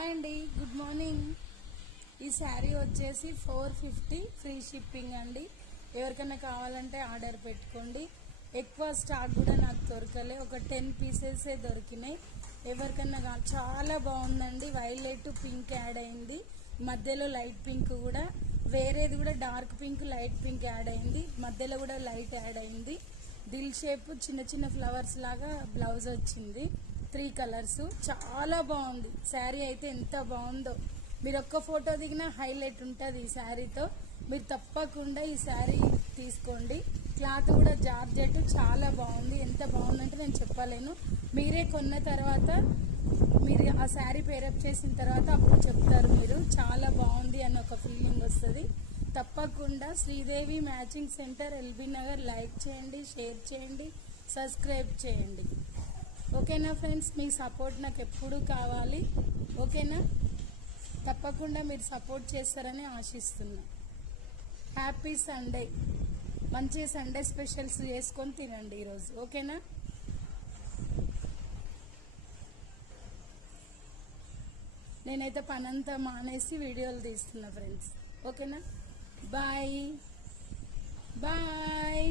Hi అండి, good morning. ఈ శారీ వచ్చేసి 450 ఫ్రీ షిప్పింగ్ అండి. ఎవరికైనా కావాలంటే ఆర్డర్ పెట్టుకోండి. ఎక్కువ స్టాక్ కూడా నాకు దొరకలే, ఒక 10 పీసెసే దొరికినాయి. ఎవరికైనా చాలా బాగుందండి. వైలెట్ పింక్ యాడ్ అయింది, మధ్యలో లైట్ పింక్ కూడా, వేరేది కూడా dark pink light pink add అయింది, మధ్యలో కూడా లైట్ యాడ్ అయింది. దిల్ షేప్ చిన్న చిన్న ఫ్లవర్స్ లాగా బ్లౌజ్ వచ్చింది. 3 కలర్స్, చాలా బాగుంది. శారీ అయితే ఎంత బాగుందో, మీరు ఒక్క ఫోటో దిగినా హైలైట్ ఉంటుంది ఈ శారీతో. మీరు తప్పకుండా ఈ శారీ తీసుకోండి. క్లాత్ కూడా జార్జెట్ చాలా బాగుంది. ఎంత బాగుందంటే నేను చెప్పలేను. మీరే కొన్న తర్వాత, మీరు ఆ శారీ పేరప్ చేసిన తర్వాత అప్పుడు చెప్తారు మీరు చాలా బాగుంది అన్న ఒక ఫీలింగ్ వస్తుంది. తప్పకుండా Sridevi matching centre, LB Nagar, like చేయండి, షేర్ చేయండి, సబ్స్క్రైబ్ చేయండి. ఓకేనా ఫ్రెండ్స్, మీ సపోర్ట్ నాకు ఎప్పుడూ కావాలి. ఓకేనా, తప్పకుండా మీరు సపోర్ట్ చేస్తారని ఆశిస్తున్నా. Happy Sunday. మంచి సండే స్పెషల్స్ చేసుకొని తినండి ఈరోజు. ఓకేనా, నేనైతే పనంతా మానేసి వీడియోలు తీస్తున్నా ఫ్రెండ్స్. ఓకేనా, బాయ్ బాయ్.